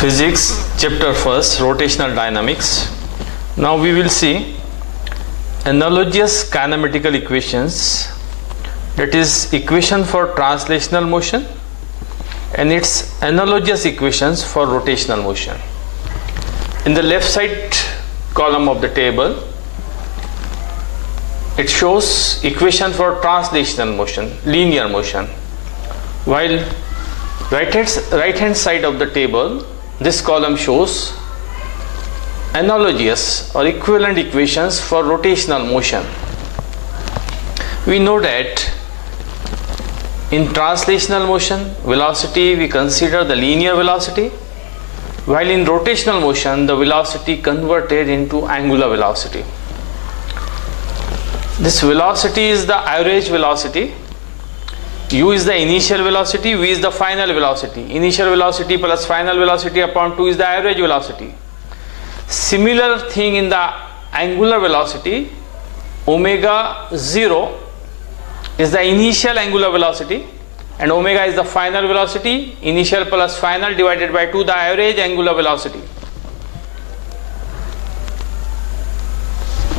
Physics chapter first, rotational dynamics. Now we will see analogous kinematical equations, that is equation for translational motion and its analogous equations for rotational motion. In the left side column of the table, it shows equation for translational motion, linear motion, while right hand side of the table, this column shows analogous or equivalent equations for rotational motion. We know that in translational motion, velocity we consider the linear velocity, while in rotational motion the velocity converted into angular velocity. This velocity is the average velocity, u is the initial velocity, v is the final velocity. Initial velocity plus final velocity upon 2 is the average velocity. Similar thing in the angular velocity, omega 0 is the initial angular velocity and omega is the final velocity. Initial plus final divided by 2, the average angular velocity.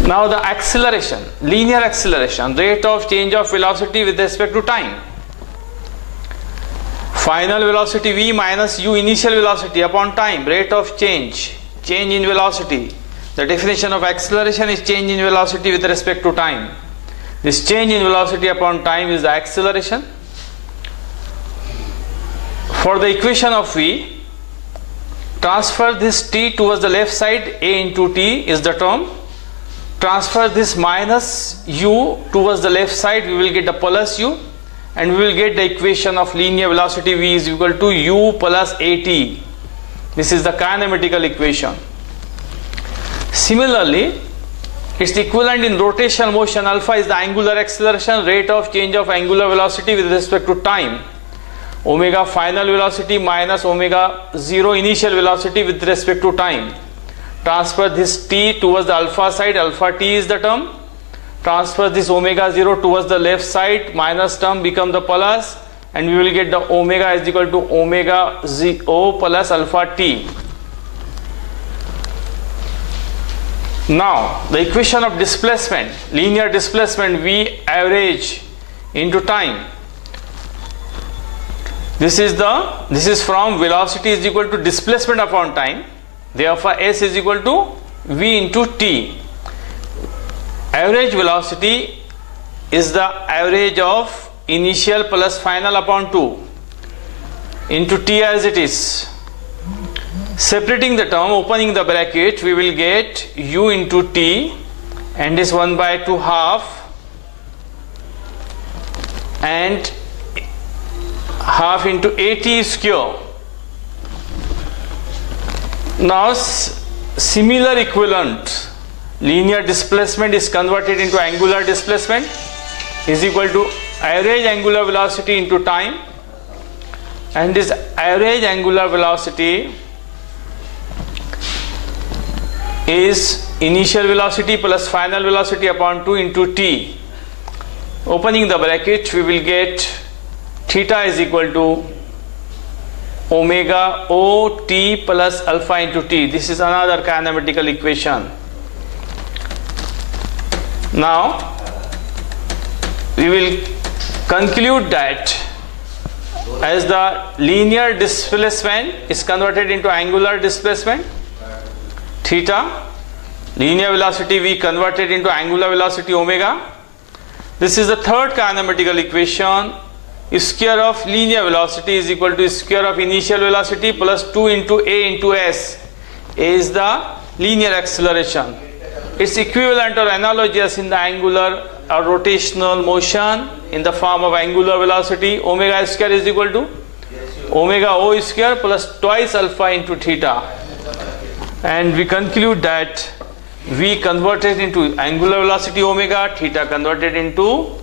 Now the acceleration, linear acceleration, rate of change of velocity with respect to time. Final velocity v minus u initial velocity upon time, rate of change in velocity. The definition of acceleration is change in velocity with respect to time. This change in velocity upon time is the acceleration. For the equation of v, transfer this t towards the left side, a into t is the term. Transfer this minus u towards the left side, we will get the plus u, and we will get the equation of linear velocity v is equal to u plus at. This is the kinematical equation. Similarly, its equivalent in rotational motion, alpha is the angular acceleration, rate of change of angular velocity with respect to time. Omega final velocity minus omega 0 initial velocity with respect to time. Transfer this t towards the alpha side, alpha t is the term. Transfer this omega 0 towards the left side, minus term become the plus, and we will get the omega is equal to omega 0 plus alpha t. Now the equation of displacement, linear displacement v average into time. This is from velocity is equal to displacement upon time. Therefore s is equal to v into t. Average velocity is the average of initial plus final upon 2 into t as it is. Separating the term, opening the bracket, we will get u into t, and this 1 by 2 half, and half into at square. Now similar equivalent, linear displacement is converted into angular displacement is equal to average angular velocity into time, and this average angular velocity is initial velocity plus final velocity upon 2 into t. Opening the bracket, we will get theta is equal to omega o t plus alpha into t. This is another kinematical equation. Now we will conclude that as the linear displacement is converted into angular displacement, theta, linear velocity v converted into angular velocity omega. This is the third kinematical equation. Square of linear velocity is equal to square of initial velocity plus 2 into a into s. A is the linear acceleration. Its equivalent or analogous in the angular or rotational motion in the form of angular velocity, omega square is equal to omega o square plus twice alpha into theta. And we conclude that v converted into angular velocity omega, theta converted into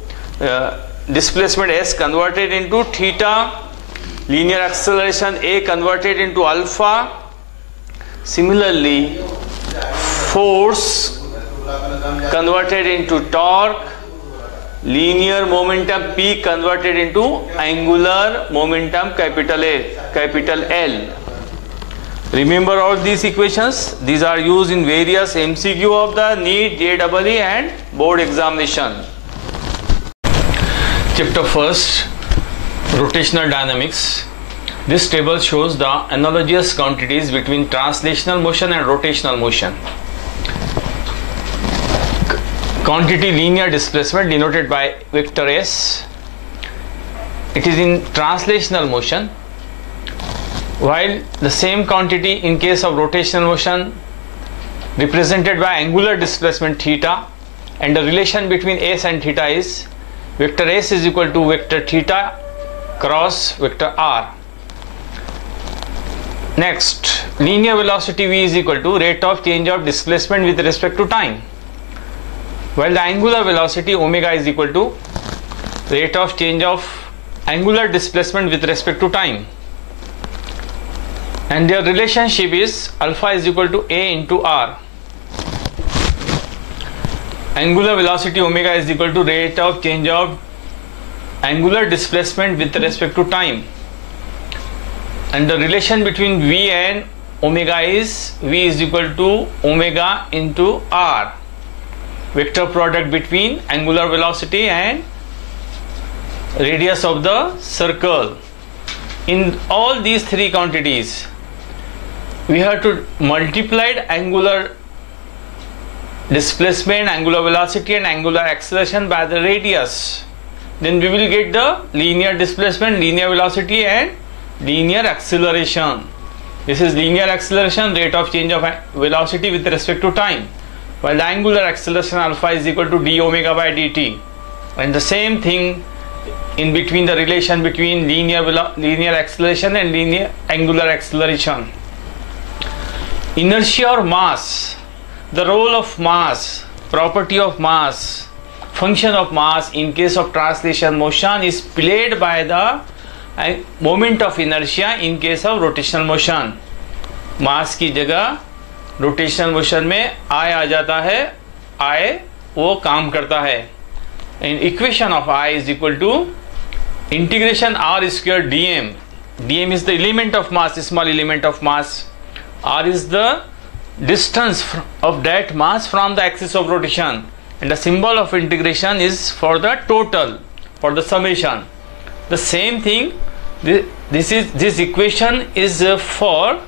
displacement s converted into theta, linear acceleration a converted into alpha. Similarly, force converted into torque, linear momentum p converted into angular momentum capital A, capital L. Remember all these equations. These are used in various MCQ of the NEET, JEE and board examination. Chapter first, rotational dynamics. This table shows the analogous quantities between translational motion and rotational motion. Quantity linear displacement denoted by vector S. It is in translational motion, while the same quantity in case of rotational motion represented by angular displacement theta, and the relation between S and theta is vector S is equal to vector theta cross vector R. Next, linear velocity v is equal to rate of change of displacement with respect to time, while the angular velocity omega is equal to rate of change of angular displacement with respect to time, and their relationship is alpha is equal to a into r. Angular velocity omega is equal to rate of change of angular displacement with respect to time, and the relation between v and omega is v is equal to omega into r, vector product between angular velocity and radius of the circle. In all these three quantities, we have to multiply angular displacement, angular velocity and angular acceleration by the radius. Then we will get the linear displacement, linear velocity and linear acceleration. This is linear acceleration, rate of change of velocity with respect to time, while the angular acceleration alpha is equal to d omega by dt. And the same thing in between, the relation between linear acceleration and linear angular acceleration. Inertia or mass. The role of mass, property of mass, function of mass in case of translation motion is played by the moment of inertia in case of rotational motion. मास की जगह rotational motion में I आ जाता है, I वो काम करता है. And equation of I is equal to integration r square dm. Dm is the element of mass, small element of mass. R is the distance of that mass from the axis of rotation, and the symbol of integration is for the total, for the summation. The same thing, this equation is for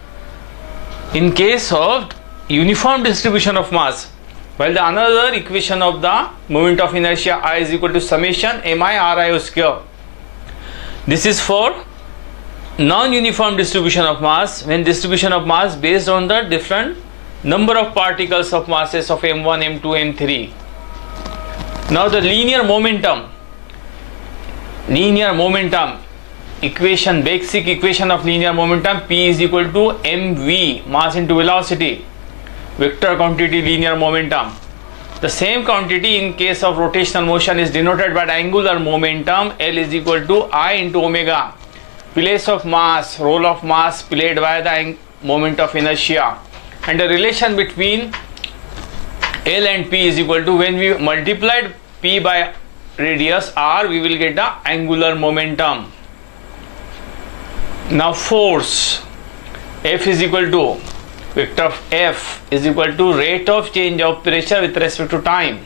in case of uniform distribution of mass, while the another equation of the moment of inertia I is equal to summation mi rio square. This is for non-uniform distribution of mass, when distribution of mass based on the different number of particles of masses of m1, m2, m3. Now the linear momentum equation, basic equation of linear momentum, P is equal to mv, mass into velocity, vector quantity linear momentum. The same quantity in case of rotational motion is denoted by the angular momentum, L is equal to I into omega, place of mass, role of mass played by the moment of inertia, and the relation between L and P is equal to, when we multiplied P by radius r, we will get the angular momentum. Now force, F is equal to vector of F is equal to rate of change of pressure with respect to time.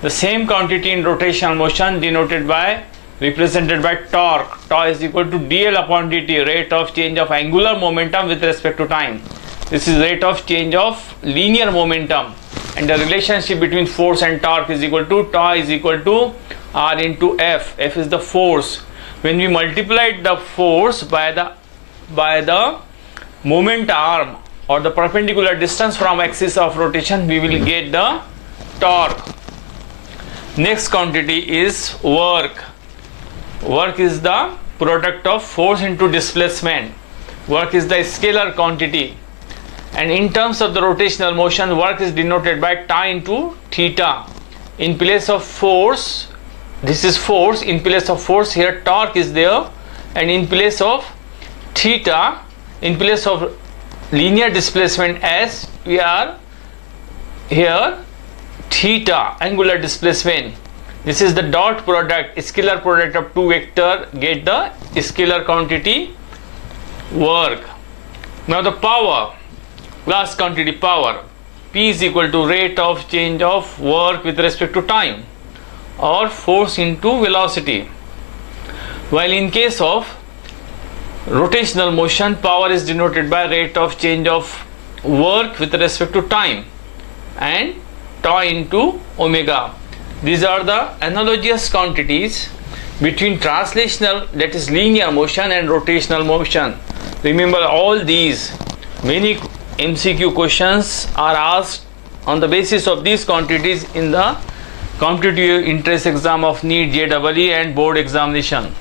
The same quantity in rotational motion denoted by, represented by torque. Tau is equal to dl upon dt, rate of change of angular momentum with respect to time. This is rate of change of linear momentum, and the relationship between force and torque is equal to tau is equal to r into F. F is the force. When we multiplied the force by the moment arm or the perpendicular distance from axis of rotation, we will get the torque. Next quantity is work. Work is the product of force into displacement. Work is the scalar quantity, and in terms of the rotational motion, work is denoted by tau into theta. In place of force, this is force, in place of force here torque is there, and in place of theta, in place of linear displacement s, we are here theta, angular displacement. This is the dot product, scalar product of two vector, get the scalar quantity work. Now the power, last quantity power, P is equal to rate of change of work with respect to time or force into velocity. While in case of rotational motion, power is denoted by rate of change of work with respect to time and tau into omega. These are the analogous quantities between translational, that is linear motion, and rotational motion. Remember all these. Many MCQ questions are asked on the basis of these quantities in the competitive entrance exam of NEET, JEE and board examination.